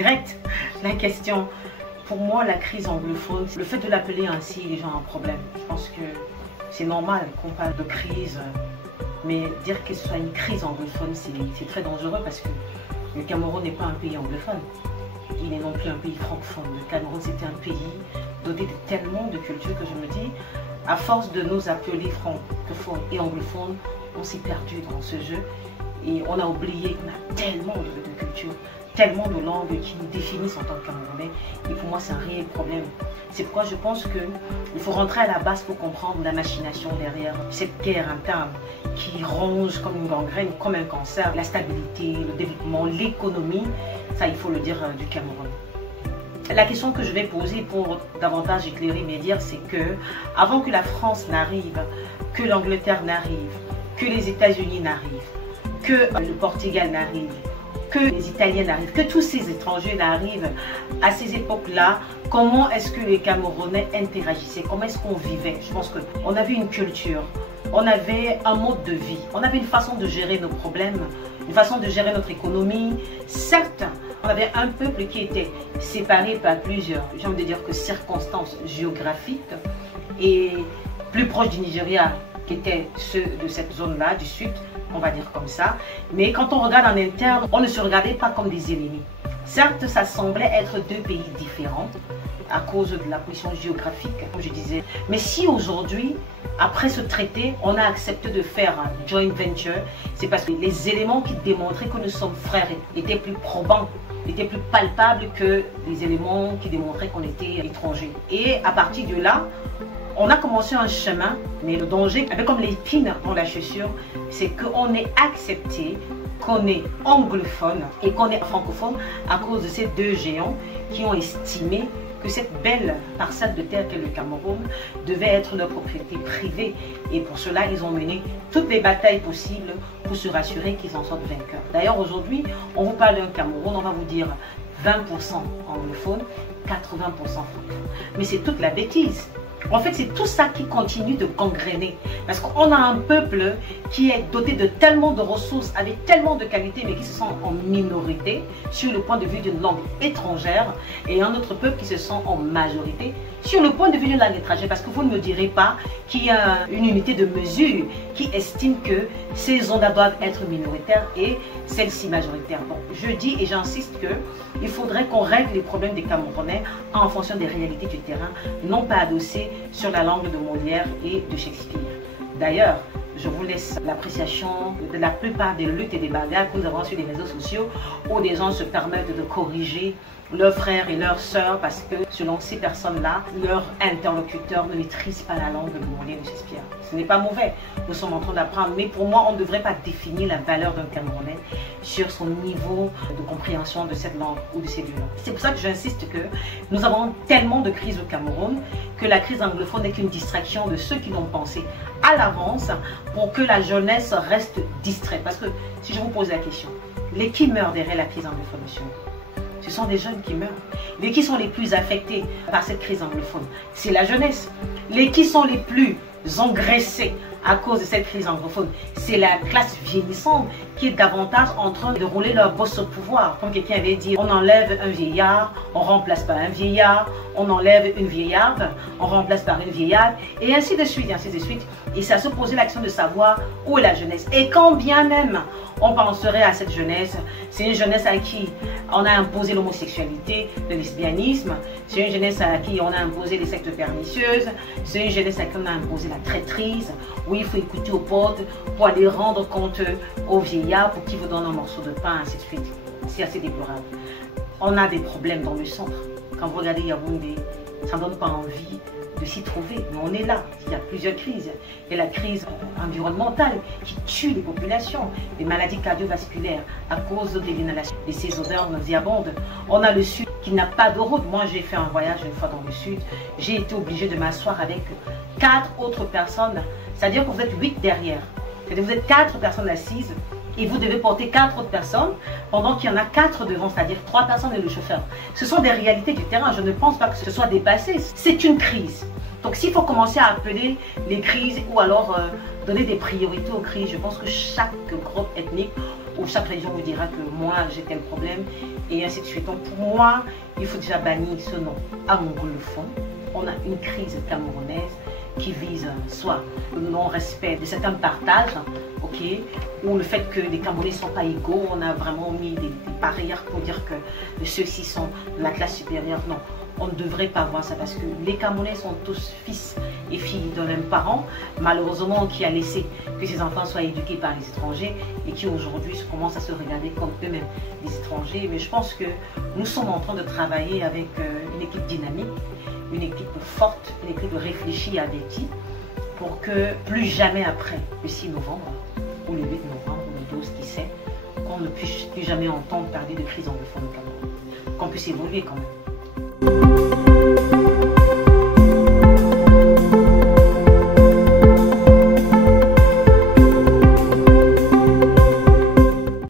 direct la question. Pour moi, la crise anglophone, le fait de l'appeler ainsi, les gens ont un problème. Je pense que c'est normal qu'on parle de crise, mais dire que ce soit une crise anglophone, c'est très dangereux parce que le Cameroun n'est pas un pays anglophone. Il n'est non plus un pays francophone. Le Cameroun, c'était un pays doté de tellement de cultures que je me dis, à force de nous appeler francophones et anglophones, on s'est perdu dans ce jeu et on a oublié qu'on a tellement de cultures, tellement de langues qui nous définissent en tant que Camerounais. Et pour moi, c'est un réel problème. C'est pourquoi je pense qu'il faut rentrer à la base pour comprendre la machination derrière cette guerre interne qui ronge comme une gangrène, comme un cancer, la stabilité, le développement, l'économie, ça il faut le dire, du Cameroun. La question que je vais poser pour davantage éclairer mes dires, c'est que avant que la France n'arrive, que l'Angleterre n'arrive, que les États-Unis n'arrivent, que le Portugal n'arrive, que les Italiens n'arrivent, que tous ces étrangers n'arrivent à ces époques-là, comment est-ce que les Camerounais interagissaient, comment est-ce qu'on vivait? Je pense qu'on avait une culture, on avait un mode de vie, on avait une façon de gérer nos problèmes, une façon de gérer notre économie. Certes, on avait un peuple qui était séparé par plusieurs, j'ai envie de dire que circonstances géographiques, et plus proche du Nigeria, qui étaient ceux de cette zone-là, du sud, on va dire comme ça. Mais quand on regarde en interne, on ne se regardait pas comme des ennemis. Certes, ça semblait être deux pays différents à cause de la position géographique, comme je disais. Mais si aujourd'hui, après ce traité, on a accepté de faire un joint venture, c'est parce que les éléments qui démontraient que nous sommes frères étaient plus probants, étaient plus palpables que les éléments qui démontraient qu'on était étrangers. Et à partir de là, on a commencé un chemin, mais le danger, un peu comme l'épine dans la chaussure, c'est qu'on est accepté, qu'on est anglophone et qu'on est francophone à cause de ces deux géants qui ont estimé que cette belle parcelle de terre qu'est le Cameroun devait être leur propriété privée. Et pour cela, ils ont mené toutes les batailles possibles pour se rassurer qu'ils en sortent vainqueurs. D'ailleurs, aujourd'hui, on vous parle d'un Cameroun, on va vous dire 20% anglophone, 80% francophone. Mais c'est toute la bêtise. En fait, c'est tout ça qui continue de gangréner. Parce qu'on a un peuple qui est doté de tellement de ressources, avec tellement de qualités, mais qui se sent en minorité sur le point de vue d'une langue étrangère. Et un autre peuple qui se sent en majorité sur le point de vue d'une langue étrangère. Parce que vous ne me direz pas qu'il y a une unité de mesure qui estime que ces zones-là doivent être minoritaires et celles-ci majoritaires. Donc, je dis et j'insiste qu'il faudrait qu'on règle les problèmes des Camerounais en fonction des réalités du terrain, non pas adossés sur la langue de Molière et de Shakespeare. D'ailleurs, je vous laisse l'appréciation de la plupart des luttes et des bagarres que nous avons sur les réseaux sociaux où des gens se permettent de corriger leurs frères et leurs sœurs parce que selon ces personnes-là, leur interlocuteur ne maîtrise pas la langue de Molière et de Shakespeare. Ce n'est pas mauvais, nous sommes en train d'apprendre, mais pour moi, on ne devrait pas définir la valeur d'un Camerounais sur son niveau de compréhension de cette langue ou de ces deux langues. C'est pour ça que j'insiste que nous avons tellement de crises au Cameroun que la crise anglophone n'est qu'une distraction de ceux qui l'ont pensé à l'avance pour que la jeunesse reste distraite. Parce que si je vous pose la question, les qui meurent derrière la crise anglophone, monsieur? Ce sont des jeunes qui meurent. Les qui sont les plus affectés par cette crise anglophone? C'est la jeunesse. Les qui sont les plus engraissés à cause de cette crise anglophone? C'est la classe vieillissante qui est davantage en train de rouler leur bosse au pouvoir. Comme quelqu'un avait dit, on enlève un vieillard, on remplace par un vieillard, on enlève une vieillarde, on remplace par une vieillarde, et ainsi de suite, et ainsi de suite. Et ça se posait l'action de savoir où est la jeunesse. Et quand bien même on penserait à cette jeunesse, c'est une jeunesse à qui on a imposé l'homosexualité, le lesbianisme, c'est une jeunesse à qui on a imposé les sectes pernicieuses, c'est une jeunesse à qui on a imposé la traîtrise, où il faut écouter aux potes pour aller rendre compte aux vieillards pour qu'ils vous donnent un morceau de pain, ainsi de suite. C'est assez déplorable. On a des problèmes dans le centre. Quand vous regardez Yaoundé, ça ne donne pas envie de s'y trouver, mais on est là. Il y a plusieurs crises. Il y a la crise environnementale qui tue les populations, les maladies cardiovasculaires à cause de l'inhalation de ces odeurs nauséabondes. On a le sud qui n'a pas de route. Moi, j'ai fait un voyage une fois dans le sud. J'ai été obligée de m'asseoir avec 4 autres personnes. C'est-à-dire que vous êtes 8 derrière. C'est-à-dire que vous êtes 4 personnes assises et vous devez porter 4 autres personnes pendant qu'il y en a 4 devant, c'est-à-dire 3 personnes et le chauffeur. Ce sont des réalités du terrain. Je ne pense pas que ce soit dépassé. C'est une crise. Donc s'il faut commencer à appeler les crises ou alors donner des priorités aux crises, je pense que chaque groupe ethnique où chaque religion vous dira que moi j'ai tel problème, et ainsi de suite. Donc pour moi, il faut déjà bannir ce nom anglophone. On a une crise camerounaise qui vise soit le non-respect de certains partages, ok, ou le fait que les Camerounais ne sont pas égaux. On a vraiment mis des barrières pour dire que ceux-ci sont de la classe supérieure. Non, on ne devrait pas voir ça parce que les Camerounais sont tous fils et filles d'un même parent, malheureusement qui a laissé que ces enfants soient éduqués par les étrangers et qui aujourd'hui commencent à se regarder comme eux-mêmes des étrangers. Mais je pense que nous sommes en train de travailler avec une équipe dynamique, une équipe forte, une équipe réfléchie et avertie pour que plus jamais après le 6 novembre ou le 8 novembre ou le 12, qui sait, qu'on ne puisse plus jamais entendre parler de crise anglophone au Cameroun, qu'on puisse évoluer quand même.